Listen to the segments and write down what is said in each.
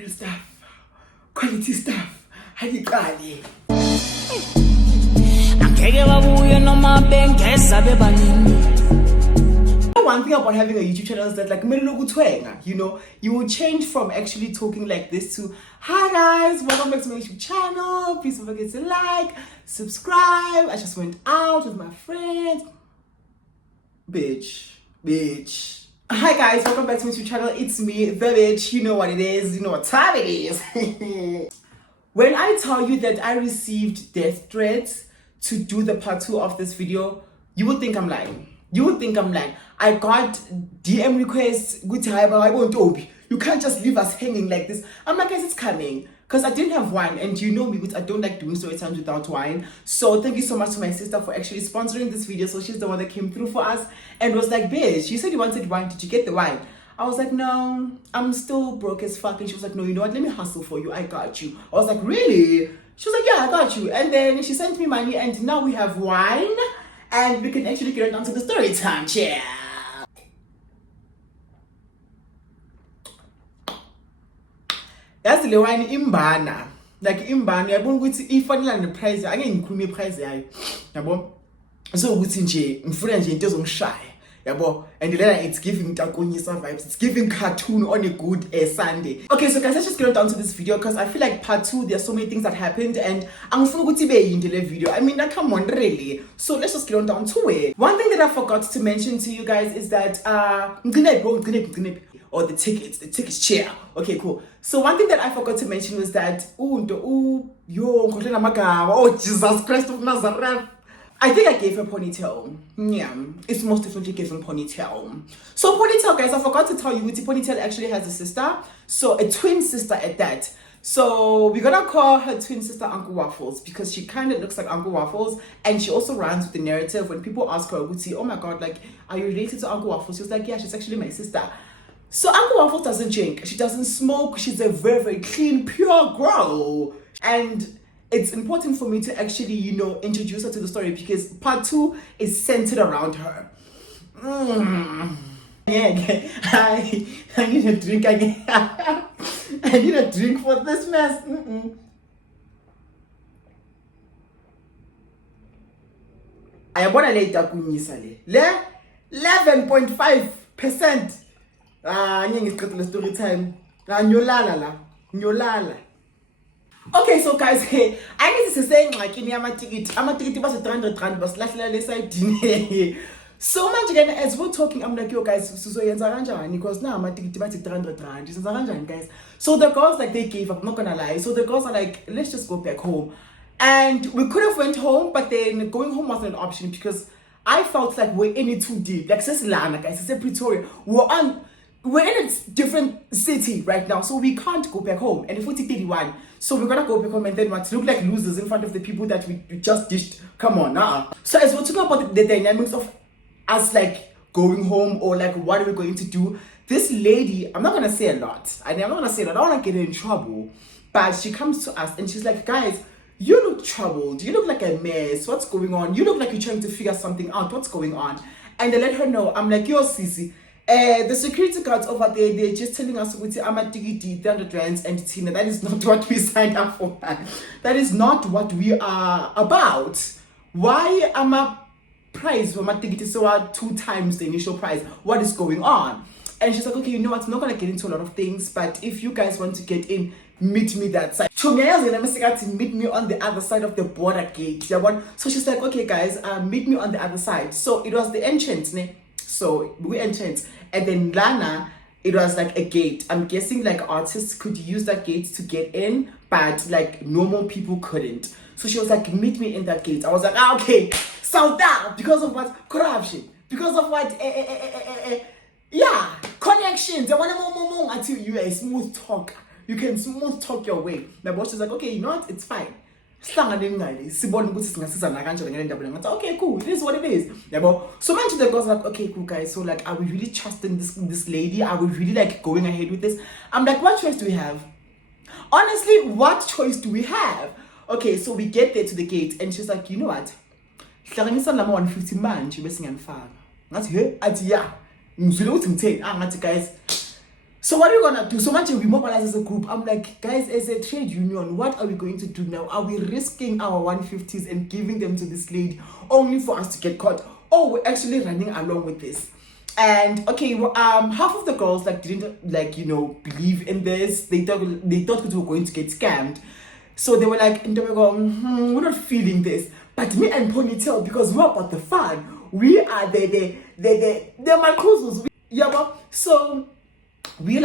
real stuff, quality stuff. Hayiqali. One thing about having a YouTube channel is that like you know, you will change from actually talking like this to hi guys, welcome back to my YouTube channel. Please don't forget to like, subscribe. I just went out with my friends. Bitch. Hi guys, welcome back to my YouTube channel. It's me, the bitch. You know what it is, you know what time it is. When I tell you that I received death threats to do the part 2 of this video, you would think I'm lying. I got DM requests. You can't just leave us hanging like this. I'm like, guys, it's coming. Because I didn't have wine. And you know me, I don't like doing story times without wine. So thank you so much to my sister for actually sponsoring this video. So she's the one that came through for us and was like, bitch, you said you wanted wine. Did you get the wine? I was like, no, I'm still broke as fuck. And she was like, no, you know what? Let me hustle for you. I got you. I was like, really? She was like, yeah, I got you. And then she sent me money and now we have wine. And we can actually get on to the story time chair. That's the wine imbana. Like imbana, yabona ukuthi ifanele ne price, ake ngikhuluma iprice yayo. Yabo? So ukuthi nje ngifuna nje into ezongishaya. Yabo? And then it's giving Takonyisa vibes. It's giving cartoon on a good Sunday. Okay, so guys, let's just get down to this video because I feel like part 2 there's so many things that happened and I'm going to be in the video. I mean, like, come on, really. So let's just get down to it. One thing that I forgot to mention to you guys is that or the tickets chair. Okay, cool. So one thing that I forgot to mention was that oh Jesus Christ of Nazareth. I think I gave her ponytail. Yeah, it's most definitely given ponytail. So ponytail, guys, I forgot to tell you, ponytail actually has a sister. So a twin sister at that. So we're gonna call her twin sister Uncle Waffles because she kind of looks like Uncle Waffles, and she also runs with the narrative when people ask her, oh my god, like, are you related to Uncle Waffles? She was like, yeah, she's actually my sister. So Uncle Waffles doesn't drink, she doesn't smoke, she's a very, very clean, pure girl. And it's important for me to actually, you know, introduce her to the story because part 2 is centered around her. Yeah, I need a drink again. I need a drink for this mess. I want to let you 11.5%. It's story time. Nyolala. Okay, so guys, I need to say like in my ticket was 300 rand, but so much again as we're talking, I'm like, yo guys, because now my ticket was 300 rand. Guys. So the girls like they gave up, I'm not gonna lie. So the girls are like, let's just go back home. And we could have went home, but then going home wasn't an option because I felt like we're in it too deep. Like this Lana, guys, it's Pretoria. We're in a different city right now, so we can't go back home. And if we're 31, so we're gonna go back home and then what? Look like losers in front of the people that we just dished. Come on, So as we're talking about the dynamics of us like going home or like what are we going to do, this lady, I'm not gonna say a lot. I don't wanna get her in trouble. But she comes to us and she's like, guys, you look troubled. You look like a mess. What's going on? You look like you're trying to figure something out. What's going on? And they let her know. I'm like, yo, Sisi. The security guards over there, they're just telling us I'm a ticket 300 rands and Tina. That is not what we signed up for. That is not what we are about. Why am I price for my ticket so 2 times the initial price? What is going on? And she's like, okay, you know what? I'm not gonna get into a lot of things, but if you guys want to get in, meet me that side. Meet me on the other side of the border gate. So she's like, okay, guys, meet me on the other side. So it was the entrance, ne? So we entered, and then Lana, it was like a gate. I'm guessing like artists could use that gate to get in, but like normal people couldn't. So she was like, meet me in that gate. I was like, okay, so that because of what? Corruption. Because of what? Yeah, connections. I want more until you're a smooth talker. You can smooth talk your way. My boss is like, okay, you know what? It's fine. Okay, cool, it is what it is. So much of the girls are like, okay, cool guys, so like, are we really trusting this lady? Are we really like going ahead with this? I'm like, what choice do we have? Honestly, what choice do we have? Okay, so we get there to the gate and she's like, you know what? 150 man, she was singing far. That's here at yeah. Guys, So what are we gonna do? So much we mobilize as a group. I'm like, guys, as a trade union, what are we going to do now? Are we risking our 150s and giving them to this lady only for us to get caught? Oh, we're actually running along with this. And okay, well, half of the girls like didn't like believe in this. They thought we were going to get scammed. So they were like, Ntobeko, we're not feeling this. But me and Ponytail, because we're about the fun, we are the Marcos. Yeah, so we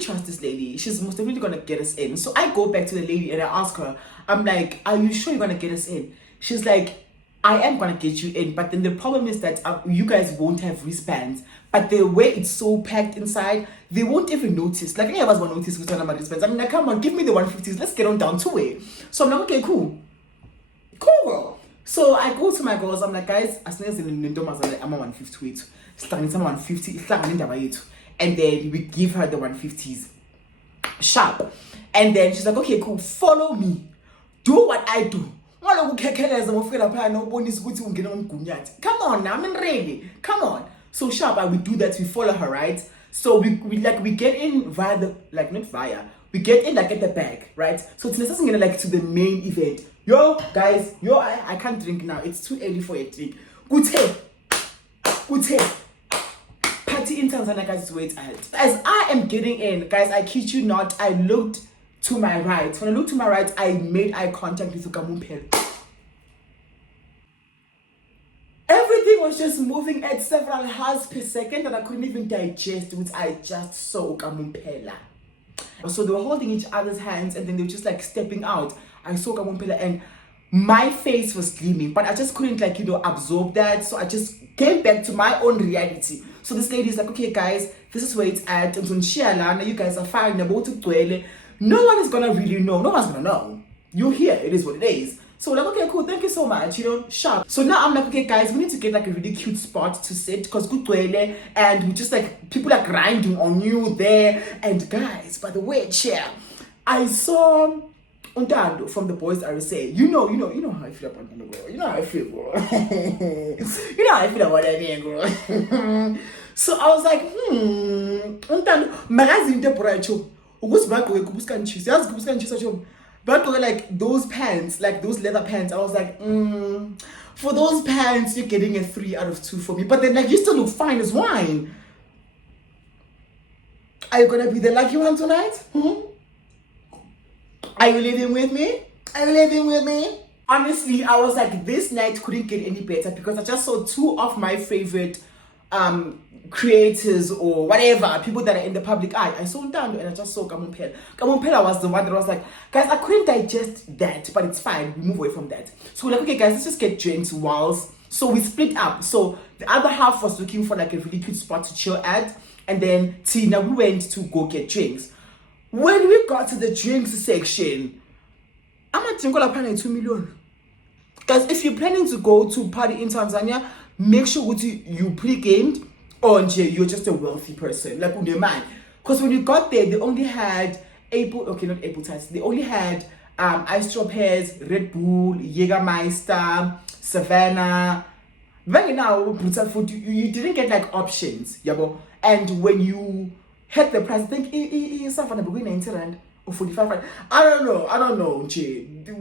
trust this lady. She's most definitely gonna get us in. So I go back to the lady and I ask her, I'm like, are you sure you're gonna get us in? She's like, I am gonna get you in, but then the problem is that you guys won't have wristbands. But the way it's so packed inside, they won't even notice. Like any of us will notice who's on my wristbands. I'm like, come on, give me the 150s. Let's get on down to it. So I'm like, okay, cool, girl. So I go to my girls. I'm like, guys, as soon as I'm on 150, starting some 150, and then we give her the 150s sharp. And then she's like, okay, cool, follow me. Do what I do. Come on now, I mean really. Come on. So sharp, I would do that, we follow her, right? So we get in via the we get in at the back, right? So it's necessarily to the main event. Yo, guys, I can't drink now. It's too early for a drink. Good party in Tanzania, guys, wait at. As I am getting in, guys, I kid you not, I looked to my right. When I looked to my right, I made eye contact with Ukamumpel. Everything was just moving at several hearts per second that I couldn't even digest, which I just saw Ukamumpela. So they were holding each other's hands and then they were just stepping out. I saw Ukamumpela and my face was gleaming, but I just couldn't absorb that. So I just came back to my own reality. So this lady is like, okay guys, this is where it's at. You guys are fine. No one is gonna really know. No one's gonna know. You're here. It is what it is. So we're like, okay, cool, thank you so much, sharp. So now I'm like, okay guys, we need to get a really cute spot to sit because good and we just people are grinding on you there. And guys, by the way, chair, I saw Untando from the Boys RSA. You know how I feel about Untando, girl. You know how I feel, girl. You know how I feel about that man, girl. So I was like, Untando, magazine temporacho. But those pants, those leather pants, I was like, for those pants, you're getting a 3 out of 2 for me. But then you still look fine as wine. Are you gonna be the lucky one tonight? Are you living with me? Honestly, I was like, this night couldn't get any better because I just saw 2 of my favorite creators or whatever, people that are in the public eye. I saw Ntando and I just saw Kamumpela. Kamumpela was the one that was like, guys, I couldn't digest that, but it's fine. We move away from that. So we're like, okay, guys, let's just get drinks whilst. So we split up. So the other half was looking for a really cute spot to chill at. And then Tina, we went to go get drinks. When we got to the drinks section, I'm not thinking 2 million. Guys, if you're planning to go to party in Tanzania, make sure you pre-gamed or you're just a wealthy person. Because when you got there, they only had they only had Ice Drop Hairs, Red Bull, Jägermeister, Savannah. Right now, brutal food, you didn't get options. And when you had the price, I think it's something between 90 rand or 45 rand. I don't know.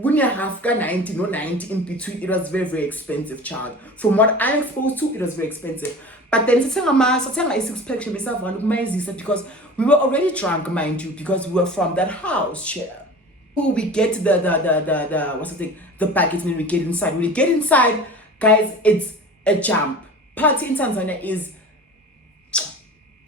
When you have 90, no 90 in between, it was very, very expensive, child. From what I'm exposed to, it was very expensive. But then it's a 6-pack because we were already drunk, mind you, because we were from that house, chair. We get the package, and then we get inside. When we get inside, guys, it's a jump. Party in Tanzania is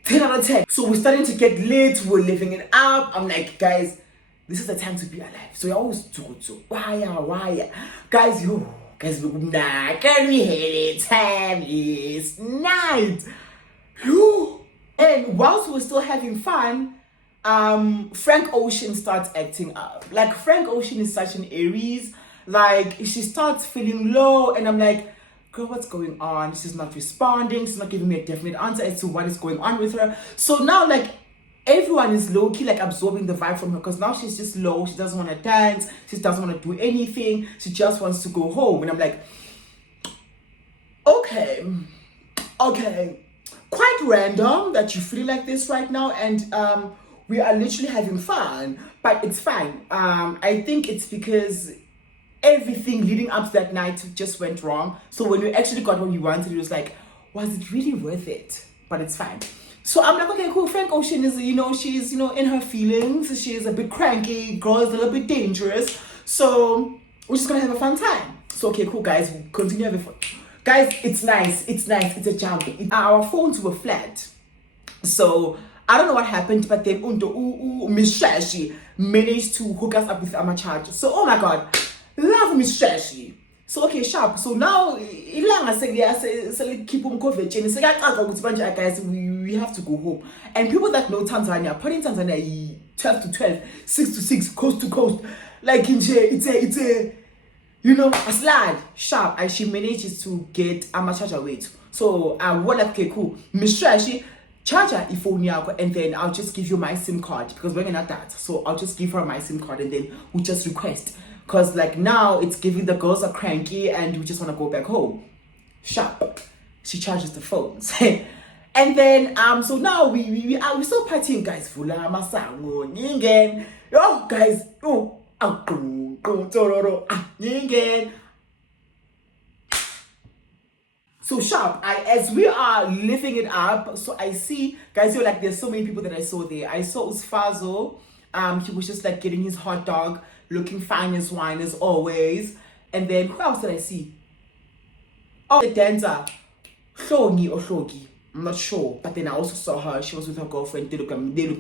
10 out of 10. So we're starting to get lit, we're living it up. I'm like, guys, this is the time to be alive. So you're always too. Why? Guys, look, can we hit it? Time is night. And whilst we're still having fun, Frank Ocean starts acting up. Frank Ocean is such an Aries. She starts feeling low, and I'm like, girl, what's going on? She's not responding. She's not giving me a definite answer as to what is going on with her. So now, everyone is low-key, absorbing the vibe from her because now she's just low. She doesn't want to dance. She doesn't want to do anything. She just wants to go home. And I'm like, okay. quite random that you feel like this right now, and we are literally having fun, but it's fine. I think it's because everything leading up to that night just went wrong. So when we actually got what we wanted, it was like, was it really worth it? But it's fine. So I'm like, okay, cool. Frank Ocean is, she's, in her feelings. She's a bit cranky. Girl is a little bit dangerous. So we're just gonna have a fun time. So okay, cool, guys. We'll continue having fun. Guys, it's nice. It's nice. It's a jump. Our phones were flat. So I don't know what happened, but then Miss Shashi managed to hook us up with our charge. So oh my god, love Miss Shashi. So okay, sharp. So now ilanga keep guys, we have to go home. And people that know Tanzania, put in Tanzania 12 to 12, 6 to 6, coast to coast. Like in it's a a slide. Sharp. And she manages to get a charger weight. So I was like, okay, cool. Miss Shashi, charger phone and then I'll just give you my SIM card because we're not that. So I'll just give her my SIM card and then we'll just request. Because like now it's giving the girls are cranky and we just want to go back home. Sharp. She charges the phones. And then so now we still partying, guys. Fula masango ningen. Oh guys, ningen. So sharp, as we are living it up, so I see, guys, you're like, there's so many people that I saw there. I saw Usfazo, he was just like getting his hot dog, looking fine as wine as always. And then who else did I see? Oh, the dancer, Shongi or Shogi, I'm not sure. But then I also saw her, she was with her girlfriend, they looked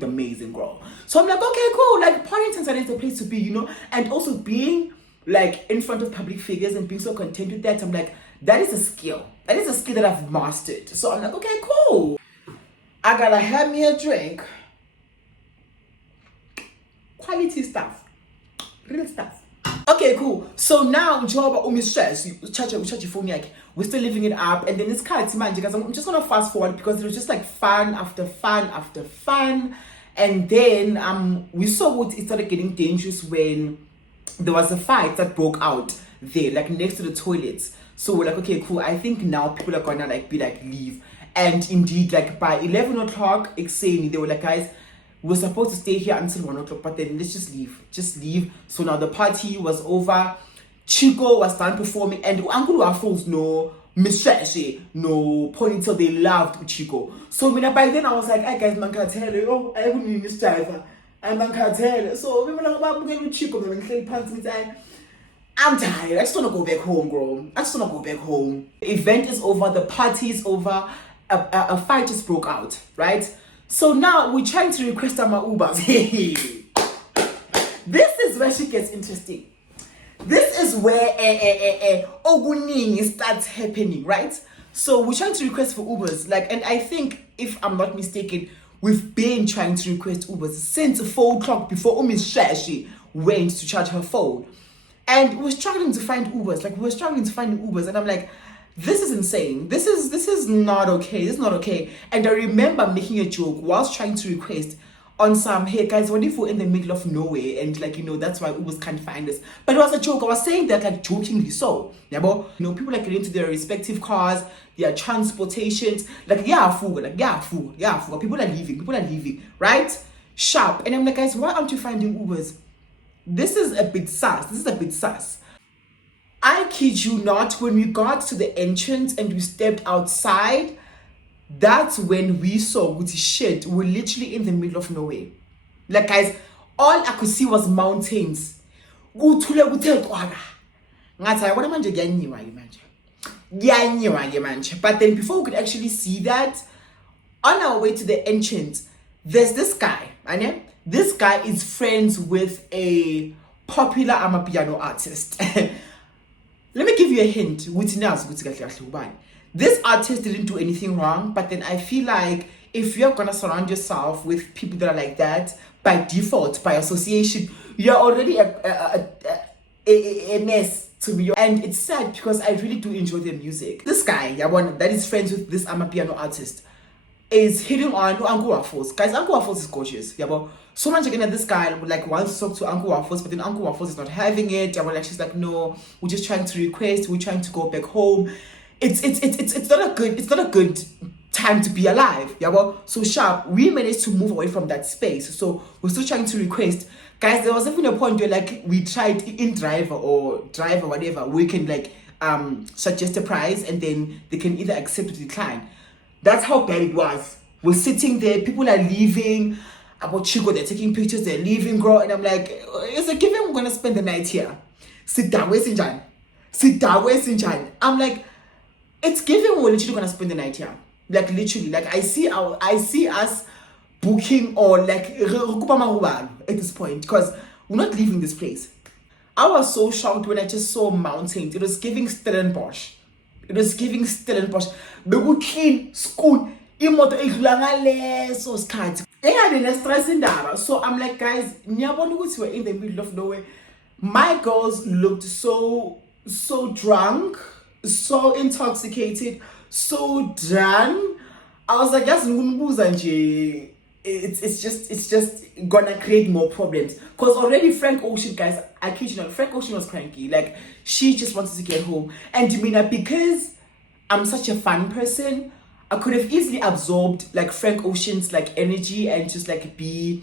amazing, girl. So I'm like, okay, cool, like partying in Tanzania is the place to be, and also being like in front of public figures and being so content with that, I'm like, that is a skill. That is a skill that I've mastered. So I'm like, okay, cool. I gotta have me a drink. Quality stuff. Real stuff. Okay, cool. So now, Joba stress. We're still living it up. And then it's kind of magic. I'm just gonna fast forward because it was just like fun after fun after fun. And then we saw what it started getting dangerous when there was a fight that broke out there, like next to the toilets. So we're like, okay, cool. I think now people are gonna leave. And indeed, like by 11 o'clock, they were like, guys, we're supposed to stay here until 1 o'clock, but then let's just leave. So now the party was over. Chico was done performing, and Uncle Waffles, no, Miss Shashi, no, Ponytail, they loved Chico. So by then I was like, hey guys, man can't tell you, oh, I wouldn't need Miss Driver. And man can't tell you. So we were like, I'm going to Chico, I'm tired. I just want to go back home, girl. I just want to go back home. The event is over. The party is over. A fight just broke out, right? So now we're trying to request our Ubers. This is where she gets interesting. This is where Oguning starts happening, right? So we're trying to request for Ubers. And I think, if I'm not mistaken, we've been trying to request Ubers since 4 o'clock before Miss Shashi went to charge her phone. And we're struggling to find Ubers. And I'm like, this is insane. This is not okay. This is not okay. And I remember making a joke whilst trying to request on some, hey guys, what if we're in the middle of nowhere and that's why Ubers can't find us. But it was a joke. I was saying that jokingly so. Yeah, but people are getting into their respective cars, their transportations. People are leaving, right? Sharp. And I'm like, guys, why aren't you finding Ubers? This is a bit sus. I kid you not, when we got to the entrance and we stepped outside, that's when we saw shit. We're literally in the middle of nowhere. Guys, all I could see was mountains. But then before we could actually see that, on our way to the entrance, there's this guy, this guy is friends with a popular amapiano artist. Let me give you a hint. This artist didn't do anything wrong, but then I feel like if you're gonna surround yourself with people that are like that, by default, by association, you're already a mess to me. And it's sad because I really do enjoy their music. This guy, that is friends with this amapiano artist, is hitting on Uncle Waffles. Guys, Uncle Waffles is gorgeous. So much again that this guy wants to talk to Uncle Waffles, but then Uncle Waffles is not having it. She's like, no, we're just trying to request, we're trying to go back home. It's not a good time to be alive. Yeah, well, so sharp. We managed to move away from that space. So we're still trying to request. Guys, there was even a point where like we tried in driver or whatever, we can like suggest a price and then they can either accept or decline. That's how bad it was. We're sitting there, people are leaving. About Chico, they're taking pictures, they're leaving, girl. And I'm like, is it given we're gonna spend the night here? Sit down, where's Sinjan? Sit down, where's Sinjan? I'm like, it's given we're literally gonna spend the night here. Like literally, like I see us booking or like at this point because we're not leaving this place. I was so shocked when I just saw mountains. It was giving Stellenbosch. It was giving Stellenbosch. They would clean school. Imoto so scat. So I'm like, guys, we're in the middle of nowhere. My girls looked so drunk, so intoxicated, so done. I was like, it's just gonna create more problems. Because already Frank Ocean, guys, I kid you not, Frank Ocean was cranky. Like, she just wanted to get home. And Mina, because I'm such a fun person, I could have easily absorbed like Frank Ocean's like energy and just like be,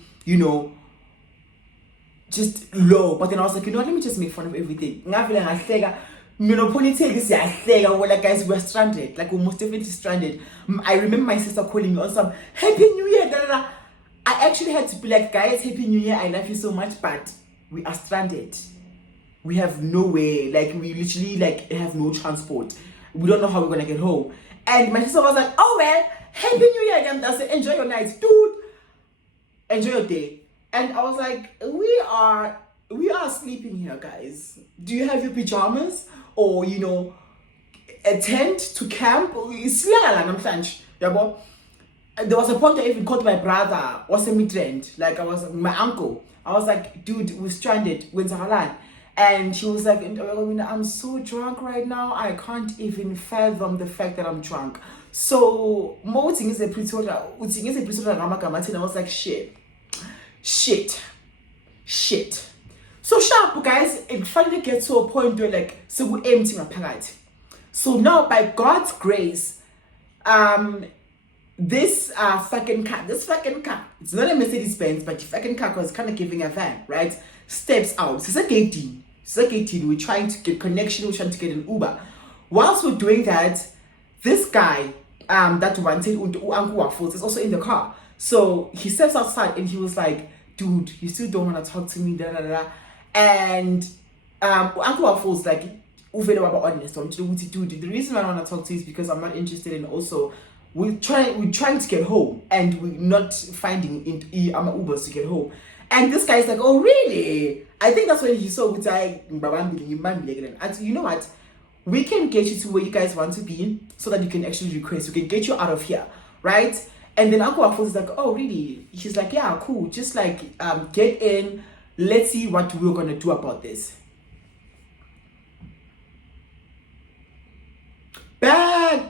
just low. But then I was like, let me just make fun of everything. Ponytail is like, guys, we're stranded. Like, we're most definitely stranded. I remember my sister calling me on some Happy New Year. I actually had to be like, guys, Happy New Year. I love you so much, but we are stranded. We have no way. Like, we literally like have no transport. We don't know how we're gonna get home. And my sister was like, oh well, Happy New Year. And I said, enjoy your night, dude. Enjoy your day. And I was like, we are sleeping here, guys. Do you have your pajamas? Or, a tent to camp? There was a point I even called my brother, was a mid-trend. Like, my uncle. I was like, dude, we're stranded. And she was like, I'm so drunk right now. I can't even fathom the fact that I'm drunk. So, I was like, shit. So sharp, guys, it finally gets to a point where like, so we're emptying a palate. So now, by God's grace, this fucking car, it's not a Mercedes Benz, but the fucking car was kind of giving a van, right? Steps out. It's a gating. We're trying to get connection. We're trying to get an Uber. Whilst we're doing that, this guy that wanted Uncle Waffles is also in the car. So he steps outside and he was like, dude, you still don't want to talk to me, And Uncle Waffles like, honest, dude, the reason I want to talk to you is because I'm not interested in also we're trying to get home and we're not finding Ubers to get home. And this guy's like, oh really? I think that's when he saw and you know what? We can get you to where you guys want to be so that you can actually request. We can get you out of here, right? And then Uncle Waffles is like, oh really? He's like, yeah, cool. Just like get in. Let's see what we're gonna do about this. Bad.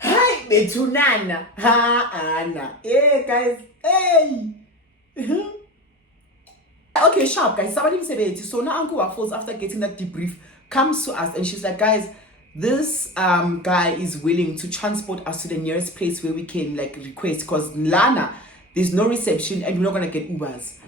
Hi, betunana. Ha, Anna. Hey, guys. Hey. Okay, sharp, guys. Somebody said it. So now Uncle Waffles, after getting that debrief, comes to us and she's like, guys, this guy is willing to transport us to the nearest place where we can like request because Lana, there's no reception and we're not gonna get Ubers.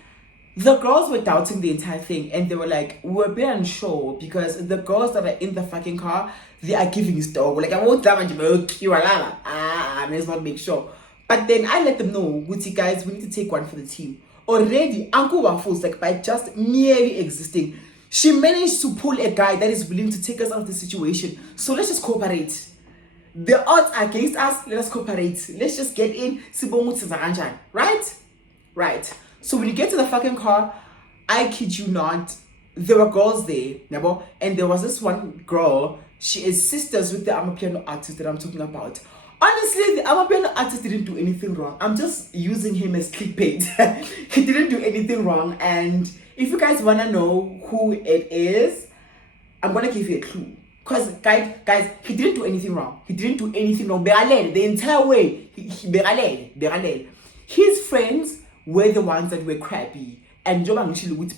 The girls were doubting the entire thing and they were like, we're a bit unsure because the girls that are in the fucking car, they are giving stock. Like, I won't damage you, let's not make sure. But then I let them know, Gucci guys, we need to take one for the team. Already, Uncle Waffles, like by just merely existing, she managed to pull a guy that is willing to take us out of the situation. So let's just cooperate. The odds are against us, let us cooperate. Let's just get in, right? So when you get to the fucking car, I kid you not, there were girls there, and there was this one girl, she is sisters with the Amapiano artist that I'm talking about. Honestly, the Amapiano artist didn't do anything wrong. I'm just using him as clickbait. He didn't do anything wrong, and if you guys want to know who it is, I'm going to give you a clue. Because, guys, he didn't do anything wrong. The entire way, his friends were the ones that were crappy. And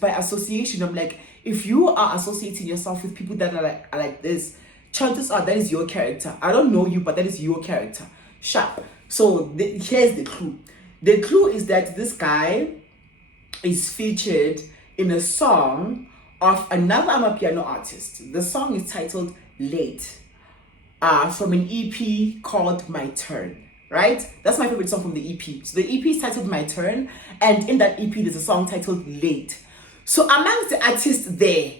by association, I'm like, if you are associating yourself with people that are like this, chances are that is your character. I don't know you, but that is your character. Sharp. So here's the clue. The clue is that this guy is featured in a song of another Amapiano artist. The song is titled Late, from an EP called My Turn, right? That's my favorite song from the EP. So the EP is titled My Turn, and in that EP there's a song titled Late. So amongst the artists there,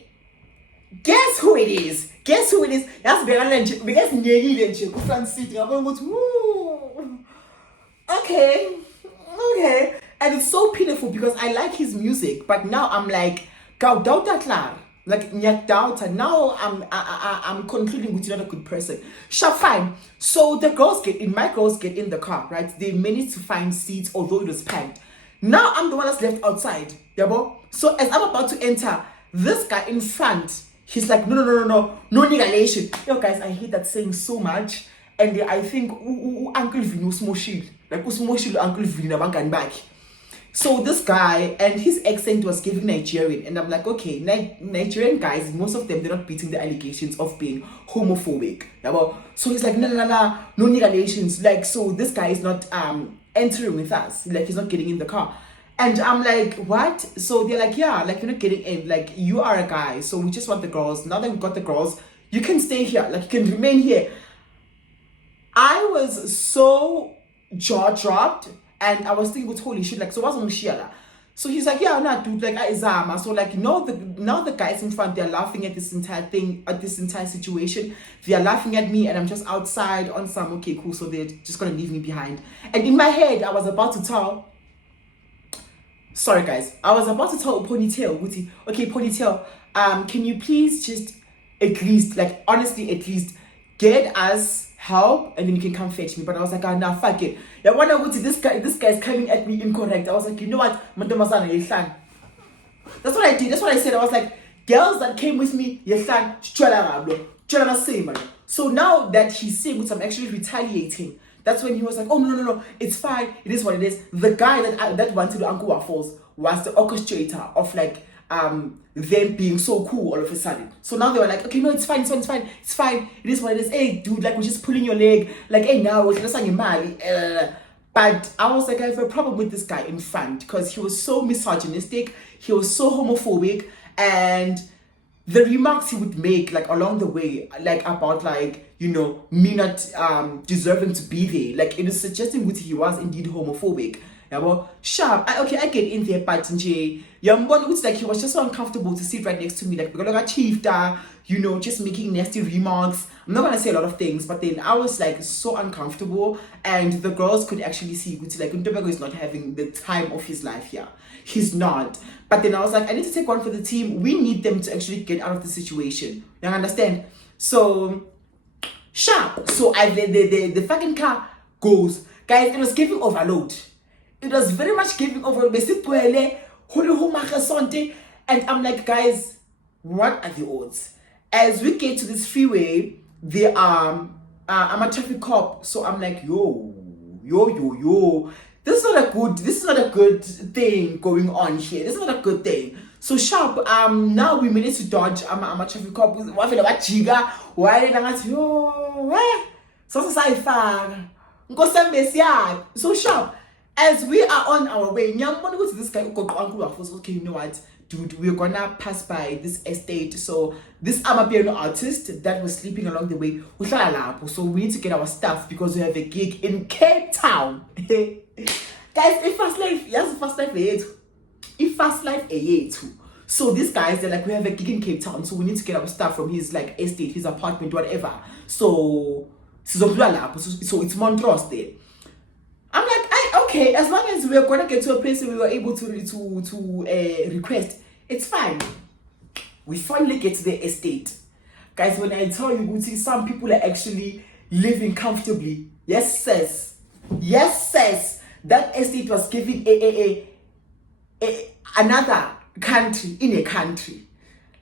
guess who it is? Guess who it is? That's because okay. And it's so pitiful because I like his music, but now I'm like, like I'm concluding with you're not a good person. Sure, fine. So the girls get in, my girls get in the car, right? They managed to find seats, although it was packed. Now I'm the one that's left outside. Yeah, so as I'm about to enter, this guy in front, he's like, no negation. Yo guys, I hate that saying so much. And I think Uncle Vino Smoshil, like Usmoshil Uncle Vino Bankan back. So this guy, and his accent was giving Nigerian, and I'm like, okay, Nigerian guys, most of them, they're not beating the allegations of being homophobic. Yeah, so he's like, no negations. Like, so this guy is not entering with us. Like, he's not getting in the car. And I'm like, what? So they're like, yeah, like, you're not getting in. Like, you are a guy, so we just want the girls. Now that we've got the girls, you can stay here. Like, you can remain here. I was so jaw-dropped. And I was thinking, holy shit, like, so what's on Shiala? So he's like, yeah, no, dude, like, Izama. So, like, now the guys in front, they're laughing at this entire thing, at this entire situation. They're laughing at me, and I'm just outside on some, okay, cool, so they're just gonna leave me behind. And in my head, I was about to tell, sorry, guys, I was about to tell Ponytail, Wuti, okay, Ponytail, can you please just at least, like, honestly, at least get us help, and then you can come fetch me. But I was like, nah, fuck it. Yeah, when I go to this guy's coming at me incorrect. I was like, you know what? That's what I did. That's what I said. I was like, girls that came with me, so now that he's saying which I'm actually retaliating, that's when he was like, oh, no, it's fine. It is what it is. The guy that wanted to Uncle Waffles was the orchestrator of like, them being so cool all of a sudden. So now they were like, okay, no, it's fine. It is what it is. Hey, dude, like, we're just pulling your leg. Like, hey, now we're just saying Mali. But I was like, I have a problem with this guy in front because he was so misogynistic. He was so homophobic, and the remarks he would make, like, along the way, like, about, like, you know, me not deserving to be there, like, it is suggesting that he was indeed homophobic. Yeah, well, sharp. I get in there, but like, he was just so uncomfortable to sit right next to me, like, because I achieved you know, just making nasty remarks. I'm not gonna say a lot of things, but then I was like so uncomfortable, and the girls could actually see, like, Ntobeko is not having the time of his life here. He's not. But then I was like, I need to take one for the team. We need them to actually get out of the situation. You understand? So sharp. So the fucking car goes. Guys, it was giving overload. It was very much giving overload. And I'm like, guys, what are the odds? As we get to this freeway, there I'm a traffic cop. So I'm like, yo. This is not a good thing going on here. This is not a good thing. So sharp, now we managed to dodge I'm a traffic cop. So sharp. As we are on our way, this guy, okay, you know what, dude, we're gonna pass by this estate. So this Amapiano artist that was sleeping along the way, so we need to get our stuff because we have a gig in Cape Town. Guys, if fast life, yes, fast life a year too. So these guys, they're like, we have a gig in Cape Town, so we need to get our stuff from his like estate, his apartment, whatever. So it's Montrose there. I'm like, okay, as long as we're gonna get to a place where we were able to request, it's fine. We finally get to the estate. Guys, when I tell you, some people are actually living comfortably. Yes, sis. That estate was giving another country in a country.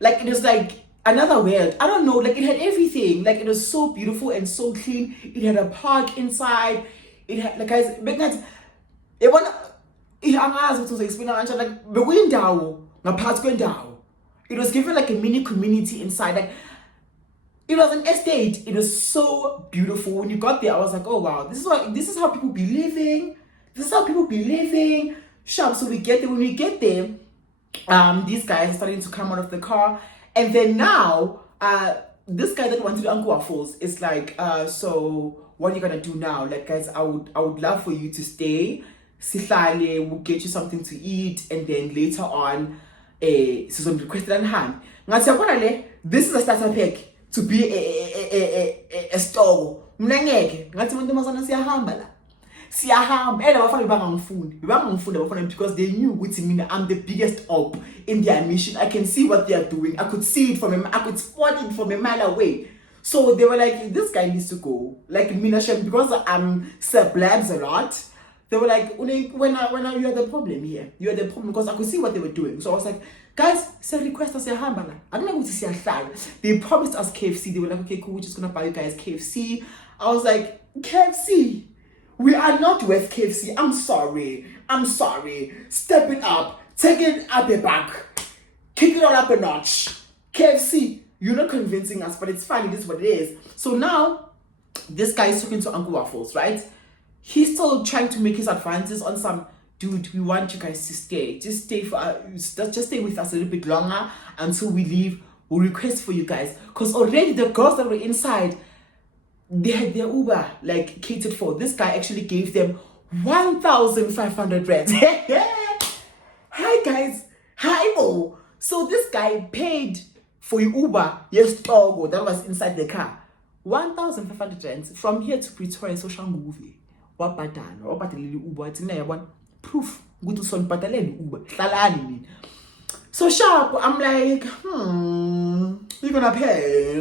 Like, it was like another world. I don't know, like, it had everything. Like, it was so beautiful and so clean. It had a park inside. It had, like, guys, it was given like a mini community inside. Like, It was an estate. It was so beautiful. When you got there, I was like, oh wow, this is how people be living. This is how people be living. Sharp. So we get there. When we get there, these guys are starting to come out of the car, and then now, this guy that wanted Uncle Waffles is like, so what are you gonna do now? Like, guys, I would love for you to stay. Sihlale, we'll get you something to eat, and then later on, Susan requested an hand. This is a starter pack to be a store. Siyahamba and abafana bangangifuni because they knew with me I'm the biggest op in their mission. I can see what they are doing. I could see it I could spot it from a mile away. So they were like, this guy needs to go. Like Minashem, because I'm blabs a lot. They were like, when you are the problem here. You are the problem because I could see what they were doing. So I was like, guys, say request us hamba. I don't know what to say. They promised us KFC. They were like, okay, cool, we're just gonna buy you guys KFC. I was like, KFC? We are not with KFC. I'm sorry. Step it up. Take it up a back. Kick it all up a notch. KFC, you're not convincing us, but it's fine. It is what it is. So now, this guy is talking to Uncle Waffles, right? He's still trying to make his advances on some, dude, we want you guys to stay. Just stay with us a little bit longer until we leave. We'll request for you guys. Because already the girls that were inside, they had their Uber like catered for. This guy actually gave them 1,500 rand. Hi guys, hi Mo. So this guy paid for your Uber, yes, Togo, that was inside the car. 1,500 rand from here to Pretoria social movie. Wabadana, wabadaleli Uber, it's one proof. Go to son badaleli Uber. Hlalani. So sharp, I'm like, you're gonna pay.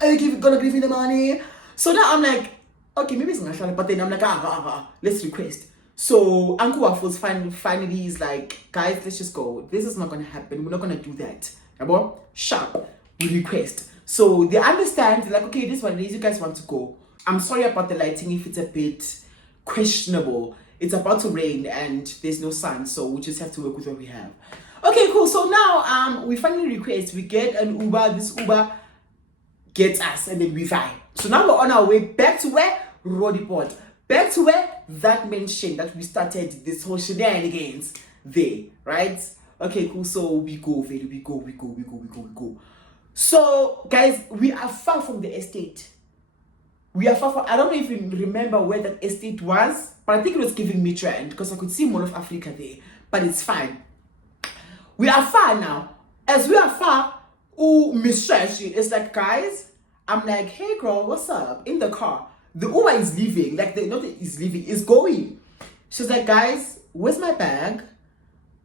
Are you gonna give me the money? So now I'm like, okay, maybe it's not, but then I'm like, let's request. So Uncle Waffles finally is like, guys, let's just go. This is not gonna happen. We're not gonna do that. Sharp, we request. So they understand. They're like, okay, this one is you guys want to go. I'm sorry about the lighting if it's a bit questionable. It's about to rain and there's no sun, so we just have to work with what we have. Okay, cool. So now we finally request. We get an Uber. This Uber gets us, and then we fly. So now we're on our way back to where? Rodiport. Back to where? That mansion that we started this whole shenanigans there, right? Okay, cool. So we go. So, guys, we are far from the estate. We are far from, I don't know if you remember where that estate was, but I think it was giving me trend because I could see Mall of Africa there, but it's fine. We are far now. As we are far, Miss Shashi is like, guys, I'm like, hey girl, what's up? In the car. The Uber is leaving. Like, not that is leaving, is going. She's like, guys, where's my bag?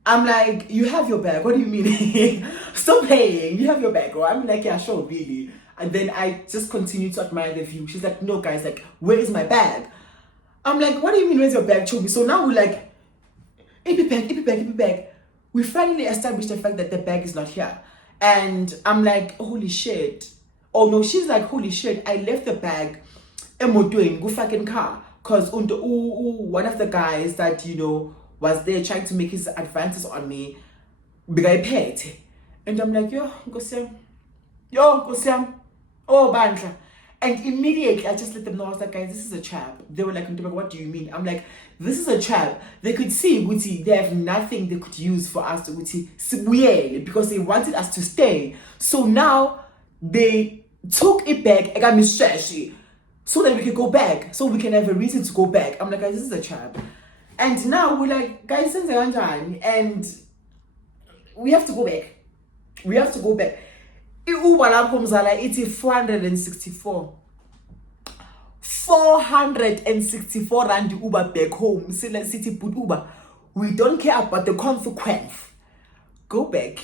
I'm like, you have your bag. What do you mean? Stop playing. You have your bag, girl. I'm like, yeah, sure, really. And then I just continue to admire the view. She's like, no, guys, like, where is my bag? I'm like, what do you mean, where's your bag, Chobi? So now we're like, Ipi bag. We finally established the fact that the bag is not here. And I'm like, holy shit. Oh no, she's like, holy shit, I left the bag in go fucking car. Because one of the guys that, was there trying to make his advances on me, big guy paid. And I'm like, yo, Gosiam, oh, Bandla. And immediately I just let them know. I was like, guys, this is a trap. They were like, Ntobeko, what do you mean? I'm like, this is a trap. They could see Guti, they have nothing they could use for us to Guti because they wanted us to stay. So now they took it back. I got Miss Shashi so that we can go back. So we can have a reason to go back. I'm like, guys, this is a trap. And now we're like, guys, and we have to go back. We have to go back. Uber lapho mzala ithi 464 rand Uber back home. City put Uber. We don't care about the consequence. Go back.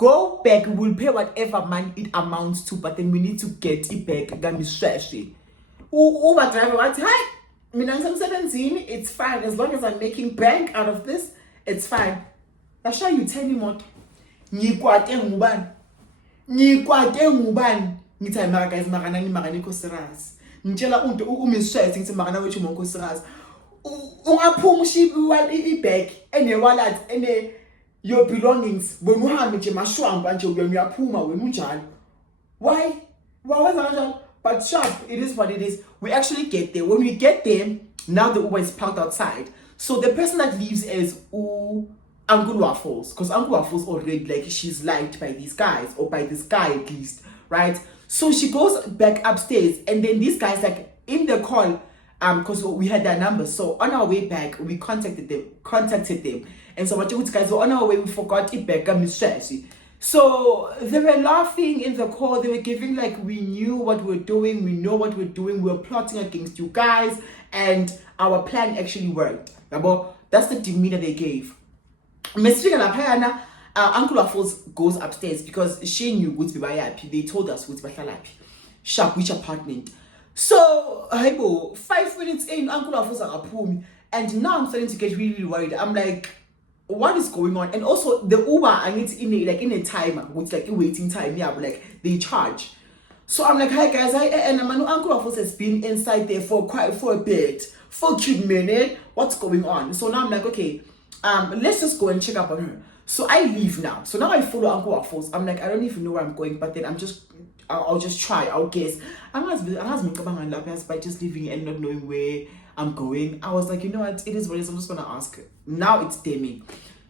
We'll pay whatever money it amounts to, but then we need to get it back. Uber driver, what's hi? I'm 17. It's fine as long as I'm making bank out of this. It's fine. That's why you tell me what. Nikwate ngubani ngithi hayi mara guys makani Nkosikazi ngitshela uMishete ngithi makana wethu Nkosikazi ungaphuma ushipi ibag ene wallet ene your belongings wena uhambe nje mashwamba nje uyaphuma wena unjalo. Why? But sharp, it is what it is. We actually get there. When we get there, now the Uber is parked outside. So the person that leaves is Uncle Waffles, because Uncle Waffles already, like, she's liked by these guys, or by this guy at least, right? So she goes back upstairs, and then these guys, like, in the call, because we had their numbers. So on our way back, we contacted them. And so what you guys were on our way, we forgot it back, Miss Tracy. So they were laughing in the call. They were giving like we knew what we're doing. We know what we're doing. We're plotting against you guys, and our plan actually worked. That's the demeanor they gave. Uncle Waffles goes upstairs because she knew what we were happy. They told us what we were happy. Sharp, which apartment? So, 5 minutes in, Uncle Waffles are home, and now I'm starting to get really worried. I'm like, what is going on? And also the Uber, I need in a timer, which like a waiting time. Yeah, but like they charge. So I'm like, hi guys, and Uncle Waffles has been inside there for a bit, for a cute minute. What's going on? So now I'm like, okay, let's just go and check up on her. So I leave now. So now I follow Uncle Waffles. I'm like, I don't even know where I'm going, but then I'll just try. I'll guess. I'm by just leaving and not knowing where I'm going. I was like, you know what? It is what it is. I'm just gonna ask. Now it's Demi.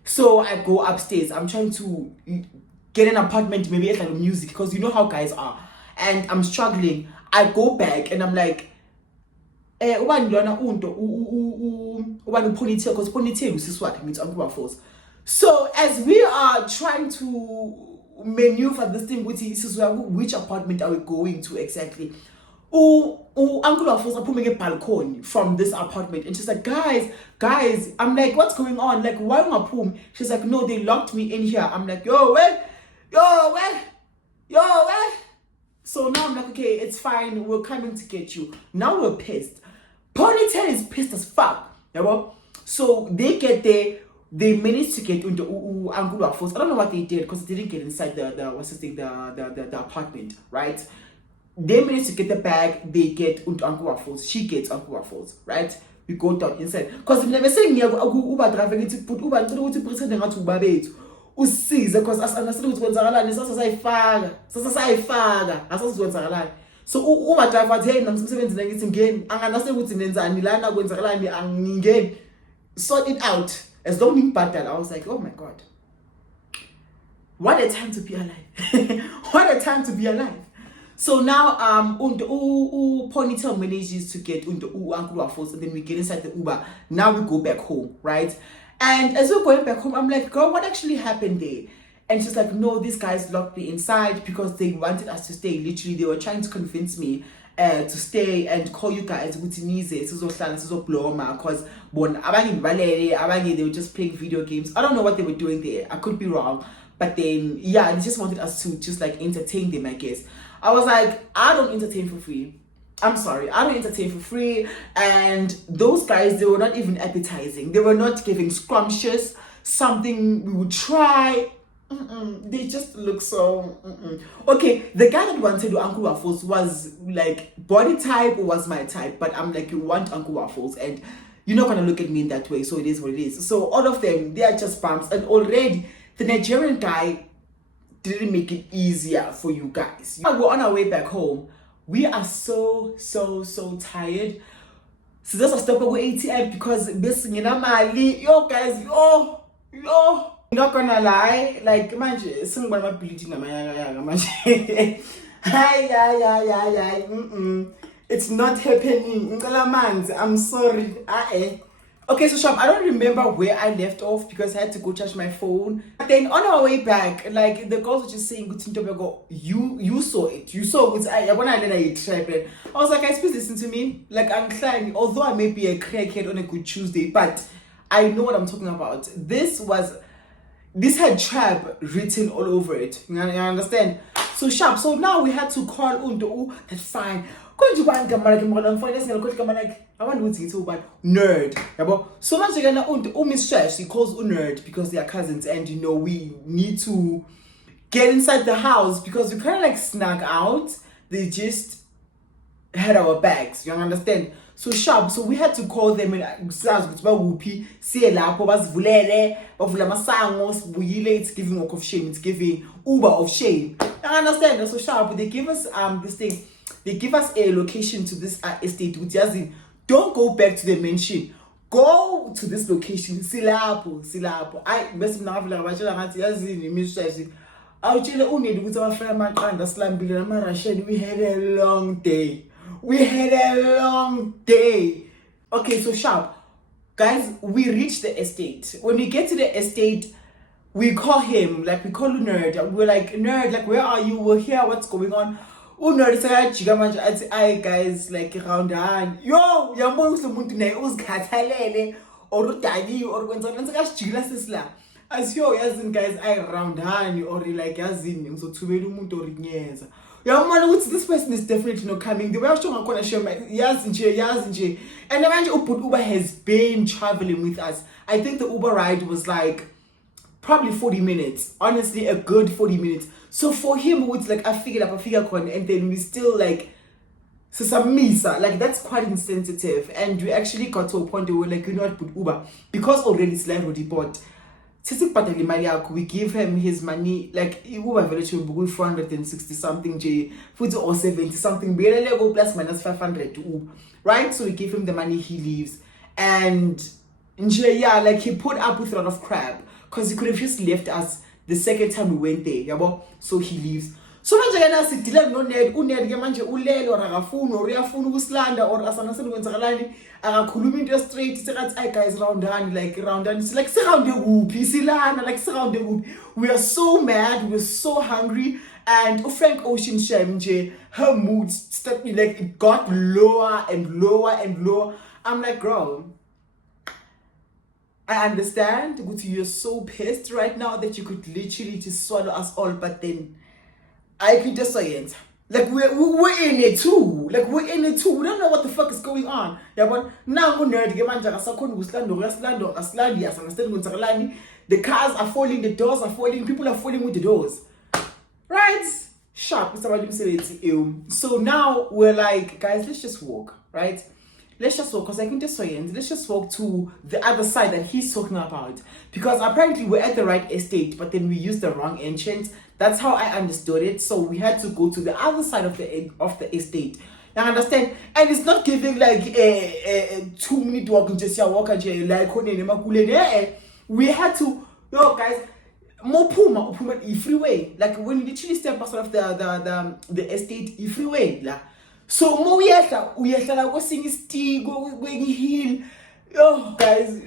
So I go upstairs. I'm trying to get an apartment, maybe it's like music, because you know how guys are. And I'm struggling. I go back and I'm like, ponytail, because ponytail is what means Uncle Waffles. So as we are trying to maneuver this thing, which apartment are we going to exactly? Uncle Waffles are putting a balcony from this apartment, and she's like, guys. I'm like, what's going on? Like, why am I pum? She's like, no, they locked me in here. I'm like, yo, where? So now I'm like, okay, it's fine. We're coming to get you. Now we're pissed. Ponytail is pissed as fuck. So they get there. They managed to get into Uncle Waffles. I don't know what they did because they didn't get inside the apartment, right? They managed to get the bag. They get into Uncle Waffles. She gets Uncle Waffles, right? We go down inside because if never saying Uber driving to put Uber to pretend to Uber bait. Usize because as understood ukuthi kwenzakalani sasayifaka asazikwenzakalani. So Uber driver hey namsebenzini ngithi ngeni anganase ukuthi nenzani lana kwenzakalani angingeni. Sort it out. As long as bad, I was like, oh my God. What a time to be alive. What a time to be alive. So now Ponytail manages to get into Uncle Waffles, and then we get inside the Uber. Now we go back home, right? And as we're going back home, I'm like, girl, what actually happened there? And she's like, no, these guys locked me inside because they wanted us to stay. Literally, they were trying to convince me to stay and call you guys because they were just playing video games. I don't know what they were doing there. I could be wrong. But then, yeah, they just wanted us to just like entertain them, I guess. I was like, I don't entertain for free. I'm sorry, I don't entertain for free. And those guys, they were not even appetizing. They were not giving scrumptious, something we would try. They just look so okay. The guy that wanted to Uncle Waffles was like body type was my type, but I'm like, you want Uncle Waffles and you're not gonna look at me in that way, so it is what it is. So all of them, they are just bumps, and already the Nigerian guy didn't make it easier for you guys. We're on our way back home. We are so tired. So just stop at ATM because yo guys, yo. Not gonna lie, like imagine somebody might be bleeding it's not happening. I'm sorry. Okay, so Shop, I don't remember where I left off because I had to go charge my phone. But then on our way back, like the girls were just saying, Ntobeko, you saw it. You saw it. When I let it trap it, I was like, guys, please listen to me. Like I'm trying, although I may be a crackhead on a good Tuesday, but I know what I'm talking about. This had trap written all over it. You understand? So Sharp. So now we had to call Undo. That's fine. I want to nerd. So much again, Miss Trash, he calls nerd because they are cousins, and you know we need to get inside the house because we kind of like snuck out. They just had our bags. You understand? So sharp. So we had to call them and see it's giving work of shame, it's giving Uber of shame. I understand. So sharp, they give us this thing, they give us a location to this estate, which as in, don't go back to the mansion. Go to this location. Silapo. I best now like we had a long day. Okay, so sharp. Guys, we reached the estate. When we get to the estate, we call him, like we call Nerd. We're like, Nerd, like where are you? We're here, what's going on? Nerd said, I guys, like around hand. Yo, yambona umuntu naye uzikhathalele or udani or kwenza ngisakajila sisla. As yo yazini guys, I around hand or like yazini ngizothubela umuntu orinyeza. Yambona this person is definitely not coming. The way I'm showing gonna show yazi nje. And imagine Uber has been traveling with us. I think the Uber ride was like probably 40 minutes. Honestly, a good 40 minutes. So for him, it's like I figured and then we still like Misa, like that's quite insensitive. And we actually got to a point where we're like, you know what, put Uber because already it's like already bought. We give him his money, like Uber village will 460 something J, or 70 something, go plus minus 500 to Uber, right? So we give him the money, he leaves, and yeah, like he put up with a lot of crap because he could have just left us the second time we went there, yabo. So he leaves. So manje yena sidila no Ned, uNed ke manje ulele or akafuna or uyafuna ukusilanda or asana senokwenzakalani akakhuluma into straight sekathi ay guys roundani like roundani it's like surround kuphi silana like surround kuphi. We are so mad, we're so hungry, and Frank Ocean Shame nje her mood started like it got lower and lower and lower. I'm like, girl, I understand you're so pissed right now that you could literally just swallow us all, but then I could just say it. Like we're in it too. Like we're in it too. We don't know what the fuck is going on. Yeah, but now the cars are falling, the doors are falling, people are falling with the doors. Right? Sharp. So now we're like, guys, let's just walk, right? Let's just walk, because I can just say it. Let's just walk to the other side that he's talking about. Because apparently we're at the right estate, but then we used the wrong entrance. That's how I understood it. So we had to go to the other side of the estate. Now understand? And it's not giving like a 2-minute walk and just walk like we had to, yo guys, Puma freeway. Like when you literally step outside of the estate, freeway. Like, so we uyehla go sing istigo going hill. Yo guys,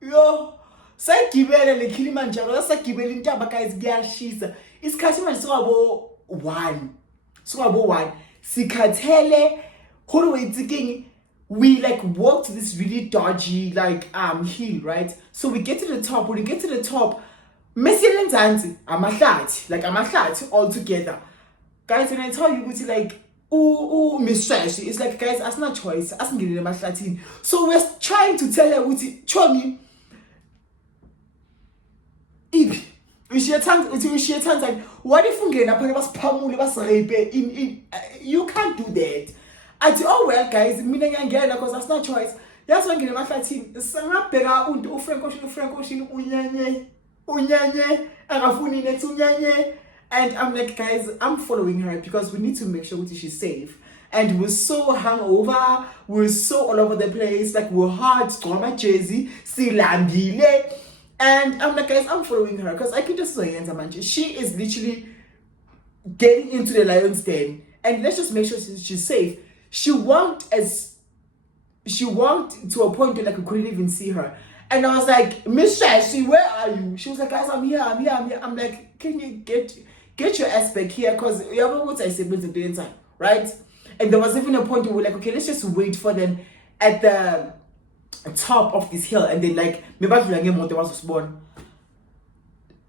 yo sayigibele le Kilimanjaro, sayigibele intaba guys kuyashisa. Isikhathi manje singabo 1 sikhathele who we thinking we like walked this really dodgy like hill, right? So we get to the top. When we get to the top, Messi Zanzi amahlathi all together. Guys, when I tell you it's like mistress, it's like guys, that's not choice. So we're trying to tell her Chomi what if you can't do that. I say, oh well guys, because that's not choice. That's why I'm and I'm like, guys, I'm following her because we need to make sure she's safe. And we're so hungover, we're so all over the place, like we're hard, drama Jay-Z, silambile. And I'm like, guys, I'm following her because I can just say, she is literally getting into the lion's den. And let's just make sure she's safe. She walked to a point where like we couldn't even see her. And I was like, Miss Shashi, where are you? She was like, guys, I'm here. I'm like, can you get your ass back here? Because you have what I said with the inside, right? And there was even a point where we're like, okay, let's just wait for them at the top of this hill. And then like, maybe was born.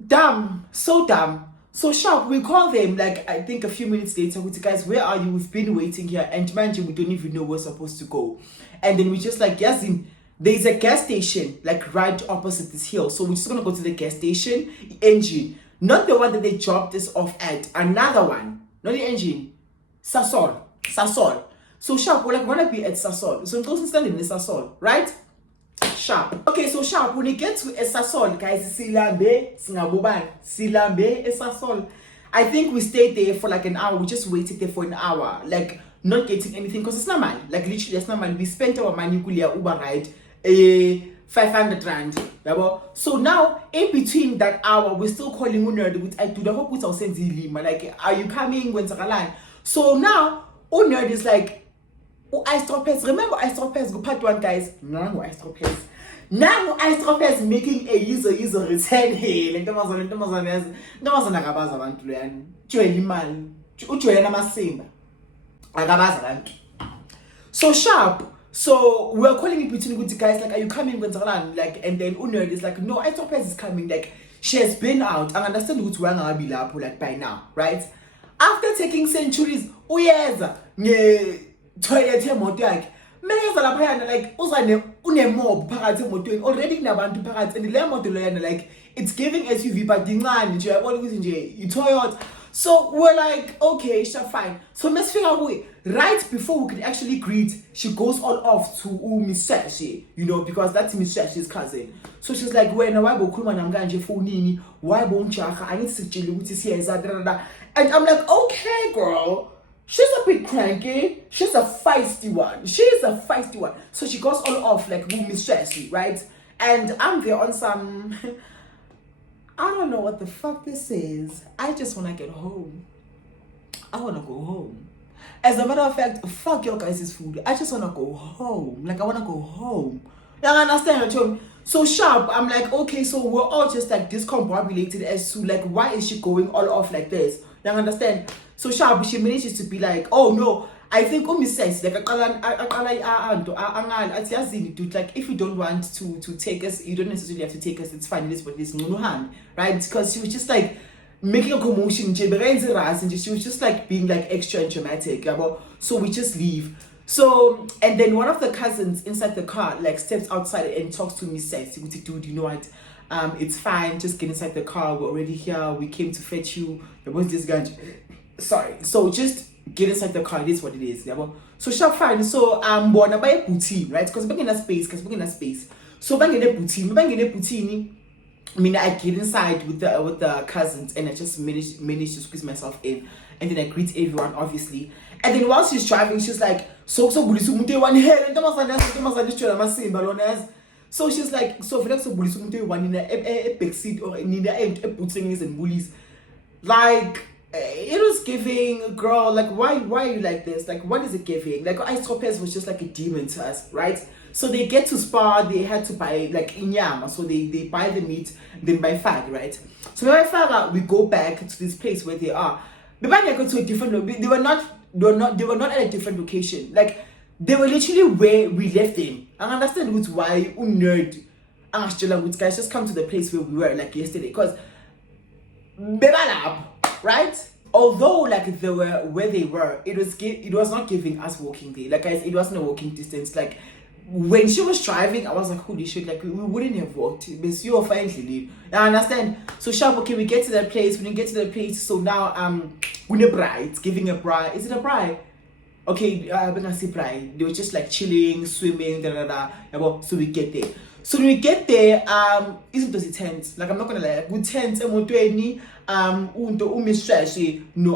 Damn, so dumb. So sharp, we call them like I think a few minutes later. We say, guys, where are you? We've been waiting here, and mind you, we don't even know where we're supposed to go. And then we just like, Yazin, there's a gas station like right opposite this hill. So we're just gonna go to the gas station. Engine, not the one that they dropped us off at. Another one, not the engine. Sasol. So sharp, we're like wanna be at Sasol. So I'm standing in Sasol, right? Sharp. Okay, so sharp, when you get to Sasol, guys, silambe, singabubani, silambe, Sasol. I think we stayed there for like an hour. We just waited there for an hour, like not getting anything because it's not money. Like literally, it's not money. We spent our money kulia Uber ride, 500 rand. So now in between that hour, we're still calling Unerd with I do the hope with our sense lima. Like, are you coming when Sakalan? So now Unerd is like, oh, Istropes. Remember Istropes? Go part one, guys. No, Istropes. Now Istropes making a user return. Hey, like Amazon akabaza abantu leyani. Joyela imali. Ujoyela amasimba. Akabaza abantu. So sharp. So we're calling in between good guys, like, are you coming when Zagalan? Like, and then Unerd is like, no, Istropes is coming. Like, she has been out. I understand who's wearing a bilapo, like by now, right? After taking centuries, uyeza toilet emoto yakhe. Mekeza lapha like uzane unemob phakathi emotweni already kunabantu phakathi and le moto loyana like it's giving SUV but incane nje uyabona ukuthi nje iToyota. So we're like, okay, fine. So Miss Figure, right before we could actually greet, she goes all off to Miss Sashi, you know, because that's Miss Sashi's cousin. So she's like, when why bo khuluma namkanje fonini, why bo njaga, I need to tell you ukuthi siyeza. And I'm like, okay, girl. She's a bit cranky. She's a feisty one. So she goes all off like Miss Sashi, right? And I'm there on some I don't know what the fuck this is. I just want to get home. I want to go home. As a matter of fact, fuck your guys' food. I just want to go home. Like, I want to go home. You understand what I'm. So sharp, I'm like, okay, so we're all just like discombobulated as to like, why is she going all off like this? You understand? So sharp, she manages to be like, oh no, I think says like like if you don't want to take us, you don't necessarily have to take us. It's fine. It is what it is. No hand, right? Because she was just like making a commotion. She was just like being like extra and dramatic. So we just leave. So and then one of the cousins inside the car like steps outside and talks to me. Says, "Dude, you know what? It's fine. Just get inside the car. We're already here. We came to fetch you. There was this guy. Sorry. So just." Get inside the car, it is what it is. Yeah, so sharp fine. So born by a poutine, right? Because we're in a space. So bang in a poutine. I mean, I get inside with the cousins and I just managed to squeeze myself in, and then I greet everyone, obviously. And then while she's driving, she's like, so one hair and so she's like, so one in a back seat or in a putting and bullies, like. It was giving, girl, like, why are you like this? Like, what is it giving? Like, Istropes was just like a demon to us, right? So they get to Spa, they had to buy, like, inyama. So they buy the meat, then buy fag, right? So when I found out, we go back to this place where they are. But when I go to a different, they were not at a different location. Like, they were literally where we left them. I understand why Unerd, guys, just come to the place where we were, like, yesterday. Because, right? Although like they were where they were, it was not giving us walking there. Like guys, it wasn't a walking distance. Like when she was driving, I was like, holy shit, like we wouldn't have walked because you are finally. I understand. So sharp, okay, we get to that place. When you get to the place, so now we're bride, giving a bride. Is it a bride? Okay, when I say bride, they were just like chilling, swimming, so we get there. So when we get there, isn't those tense? Like I'm not gonna lie, good tense, emotweni, no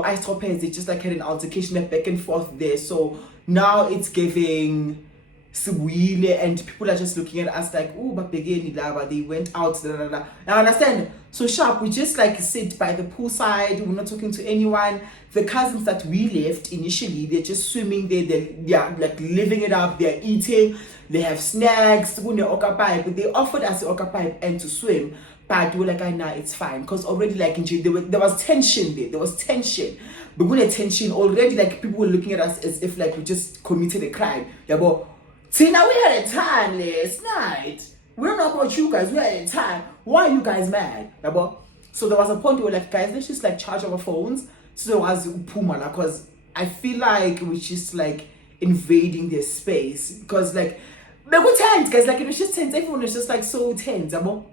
Istropes, they just like had an altercation like back and forth there. So now it's giving Sibuile and people are just looking at us like, oh, but they went out. I understand. So sharp, we just like sit by the poolside, we're not talking to anyone. The cousins that we left initially, they're just swimming there, they're like living it up, they're eating, they have snacks, but they offered us the oka pipe and to swim. But we were like, nah, it's fine. Because already like there was tension there. There was tension. But when the tension already, like people were looking at us as if like we just committed a crime. Yeah, but see, now we had a time last night. We don't know about you guys. We had a time. Why are you guys mad? Yeah, but so there was a point where we were like, guys, let's just like charge our phones. So there was Puma, because I feel like we're just like invading their space. Because like, they were tense, guys. Like it was just tense. Everyone was just like so tense. Yeah, but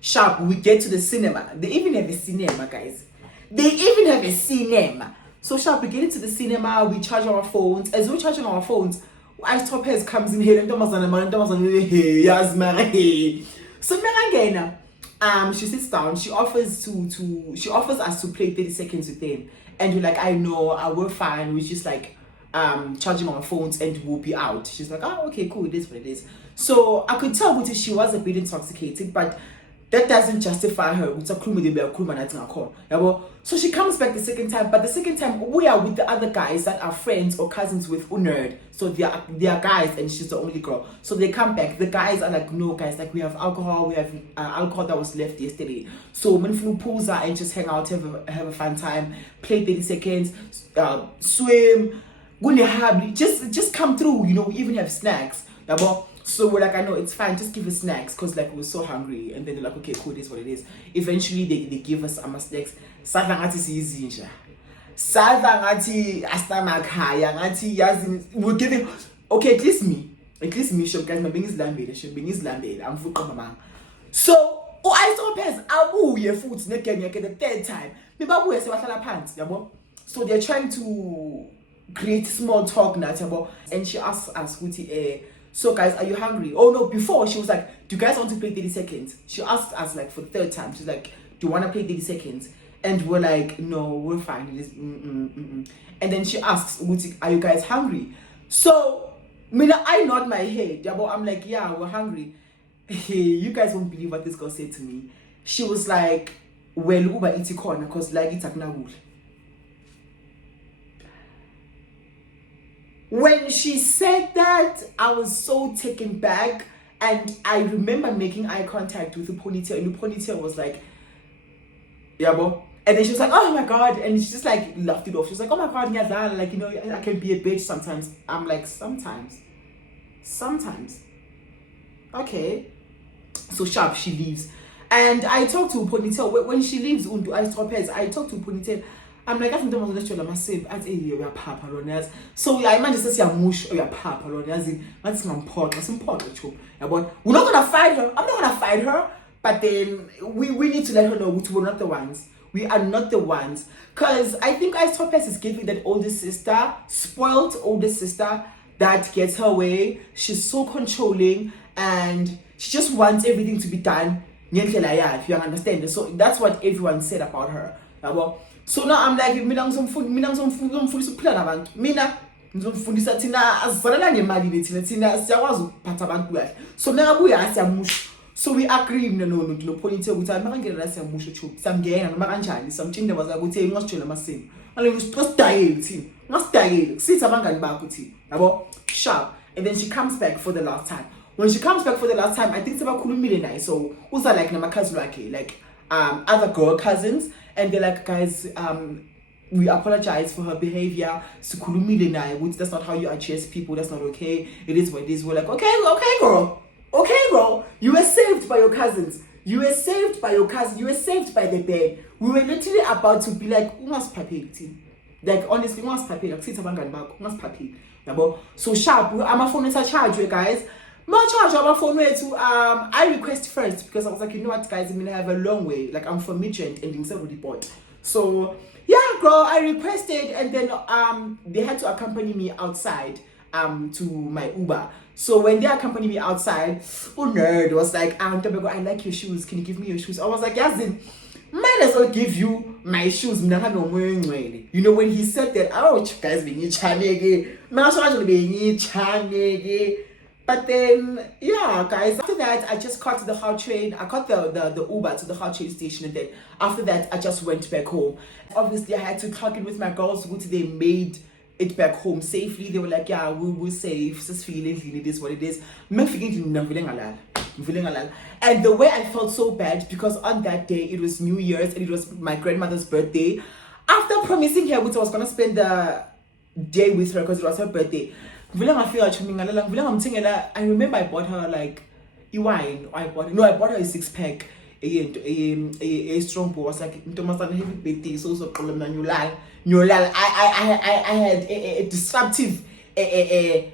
sharp, we get to the cinema. They even have a cinema, guys. They even have a cinema. So sharp, we get into the cinema, we charge our phones. As we're charging our phones, Ice Top Heads comes in here and so she sits down, she offers us to play 30 seconds with them. And we're like, I know, we're fine, we're just like charging our phones and we'll be out. She's like, oh, okay, cool, it is what it is. So I could tell she was a bit intoxicated, but that doesn't justify her. So she comes back the second time, but the second time we are with the other guys that are friends or cousins with Unerd. So they are guys and she's the only girl. So they come back. The guys are like, no guys, like we have alcohol, alcohol that was left yesterday. So we pools her and just hang out, have a fun time, play 30 seconds, swim, just come through, we even have snacks. So we're like, I know, it's fine, just give us snacks, because like we're so hungry. And then they're like, okay, cool, it is what it is. Eventually they give us some snacks. We're giving, okay, at least me, sure guys, my being is lambed, I'm full mama. So I saw pets, abuye food the third time. So they're trying to create small talk now, and she asks us, so guys, are you hungry? Oh no, before she was like, do you guys want to play 30 seconds? She asked us like for the third time. She's like, do you want to play 30 seconds? And we're like, no, we're fine. It is, And then she asks, are you guys hungry? So, I nod my head. I'm like, yeah, we're hungry. Hey, you guys won't believe what this girl said to me. She was like, well, uba iti corner, because like it's akunagul. When she said that, I was so taken back, and I remember making eye contact with the ponytail, and the ponytail was like, yabo. And then she was like, oh my god, and she just like laughed it off. She was like, oh my god, Nyadala, like, I can be a bitch sometimes. I'm like, sometimes. Okay. So sharp, she leaves. And I talked to ponytail, when she leaves, I talked to ponytail. I'm like, I think I'm going to myself at a papa lonas. So I imagine to say a mush or your papa lonas. That's some pot, but we're not gonna fight her. I'm not gonna fight her, but then we need to let her know we're not the ones. We are not the ones. Because I think Ice Topaz is giving that older sister, spoiled older sister, that gets her way. She's so controlling and she just wants everything to be done. If you understand. So that's what everyone said about her. So now I'm like, mina ngizomfundisa ukuphila nabantu. Mina ngizomfundisa thina azizalana ngemali thina siyakwazi ukuphatha abantu kahle. So mengabuya siyamusha. So we agree no ponytail ukuthi makangena la siyamusha chup. Samngena noma kanjani samtshinde waza ukuthi ungasitshela amasimo. Aleyo usidayeli thina. Ngasidayeli kusiza abangani bakho thina. Yabo? Sharp. And then she comes back for the last time. When she comes back for the last time, I think sebakhulumile naye. So uza like namakhazi wakhe, like other girl cousins. And they're like, guys, we apologize for her behavior. That's not how you address people. That's not okay. It is what it is. We're like, okay, girl. Okay, girl. You were saved by your cousins. You were saved by your cousin. You were saved by the bed. We were literally about to be like, like honestly, so sharp. I'm a phone charge you guys. My charge on my phone I request first because I was like, you know what, guys, I have a long way. Like I'm from Midget and in several report. So yeah, girl, I requested, and then they had to accompany me outside to my Uber. So when they accompanied me outside, Nerd was like, Ntobeko, I like your shoes. Can you give me your shoes? I was like, Yazin, might as well give you my shoes. You know, when he said that, guys, being but then, yeah, guys, after that, I just caught the hot train. I caught the Uber to the hot train station. And then after that, I just went back home. Obviously, I had to talk in with my girls. They made it back home safely. They were like, yeah, we're safe. Just feeling it is what it is. And the way I felt so bad, because on that day, it was New Year's and it was my grandmother's birthday. After promising her, which I was going to spend the day with her because it was her birthday, I remember I bought her like a wine. I bought her a 6-pack. A strong boy. I was like, heavy birthday, so I had a disruptive day.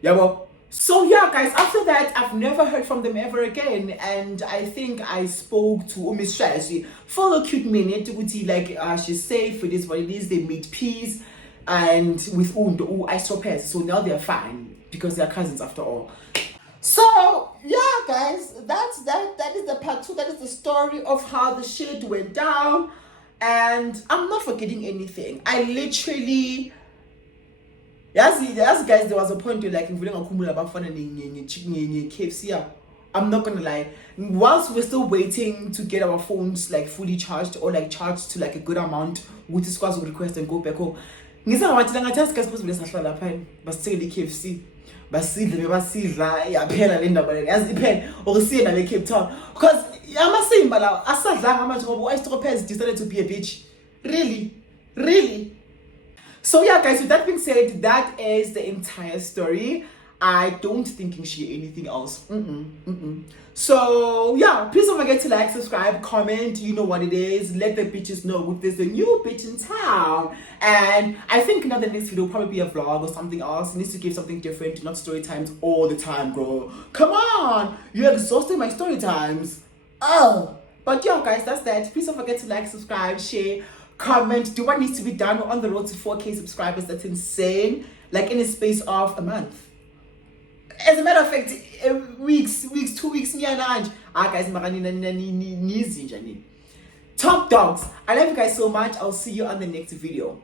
Yeah, So yeah, guys, after that, I've never heard from them ever again. And I think I spoke to Miss Shashi for a cute minute. Like, she's safe, it is what it is. They made peace. And with Undo, I saw pairs. So now they're fine because they're cousins after all. So yeah, guys, that's that is the part two. That is the story of how the shit went down. And I'm not forgetting anything. I literally, yes, guys, there was a point where like KFC. Yeah. I'm not gonna lie. Whilst we're still waiting to get our phones like fully charged or like charged to like a good amount, which is what we request and go back home. Basithengele KFC. Basidle bebasidla yaphela le ndaba le yazi iphela okusiye na Cape Town because amasimba lawo asadlanga manje ngoba iStropez decided to be a bitch. Really. So yeah, guys, with that being said, that is the entire story. I don't think you can share anything else. So yeah, please don't forget to like, subscribe, comment. You know what it is. Let the bitches know there's a new bitch in town. And I think now the next video will probably be a vlog or something else. It needs to give something different, not story times all the time, girl. Come on, you're exhausting my story times. Oh, but yeah, guys, that's that. Please don't forget to like, subscribe, share, comment. Do what needs to be done. We're on the road to 4K subscribers. That's insane. Like in a space of a month. As a matter of fact, weeks, 2 weeks, guys, top dogs. I love you guys so much. I'll see you on the next video.